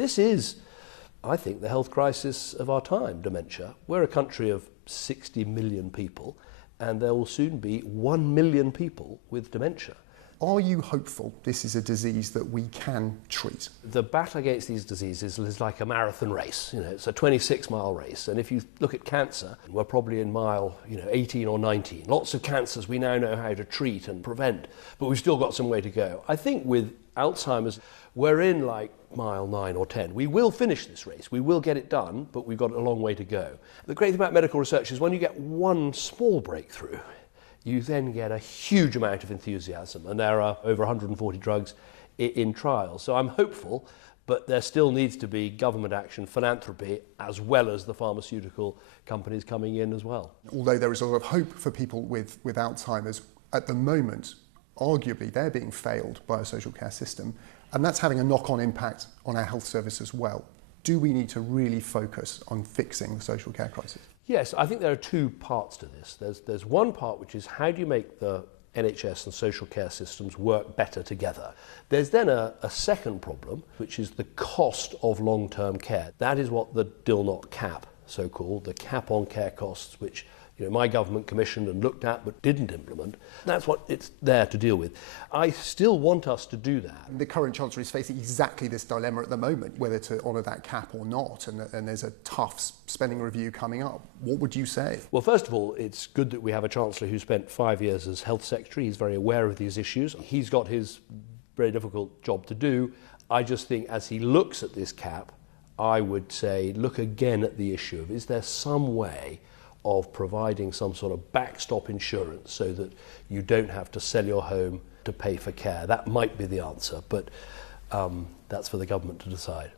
This is, I think, the health crisis of our time, dementia. We're a country of 60 million people, and there will soon be 1 million people with dementia. Are you hopeful this is a disease that we can treat? The battle against these diseases is like a marathon race. It's a 26-mile race. And if you look at cancer, we're probably in mile 18 or 19. Lots of cancers we now know how to treat and prevent, but we've still got some way to go. I think with Alzheimer's, we're in like mile 9 or 10. We will finish this race. We will get it done, but we've got a long way to go. The great thing about medical research is when you get one small breakthrough, you then get a huge amount of enthusiasm, and there are over 140 drugs in trials. So I'm hopeful, but there still needs to be government action, philanthropy, as well as the pharmaceutical companies coming in as well. Although there is a lot of hope for people with Alzheimer's, at the moment, arguably they're being failed by a social care system, and that's having a knock-on impact on our health service as well. Do we need to really focus on fixing the social care crisis? Yes, I think there are two parts to this. There's one part which is how do you make the NHS and social care systems work better together. There's then a second problem, which is the cost of long-term care. That is what the Dilnot cap, so-called, the cap on care costs, which my government commissioned and looked at but didn't implement. That's what it's there to deal with. I still want us to do that. The current Chancellor is facing exactly this dilemma at the moment, whether to honour that cap or not, and there's a tough spending review coming up. What would you say? Well, first of all, it's good that we have a Chancellor who spent 5 years as Health Secretary. He's very aware of these issues. He's got his very difficult job to do. I just think as he looks at this cap, I would say look again at the issue of is there some way of providing some sort of backstop insurance so that you don't have to sell your home to pay for care. That might be the answer, but that's for the government to decide.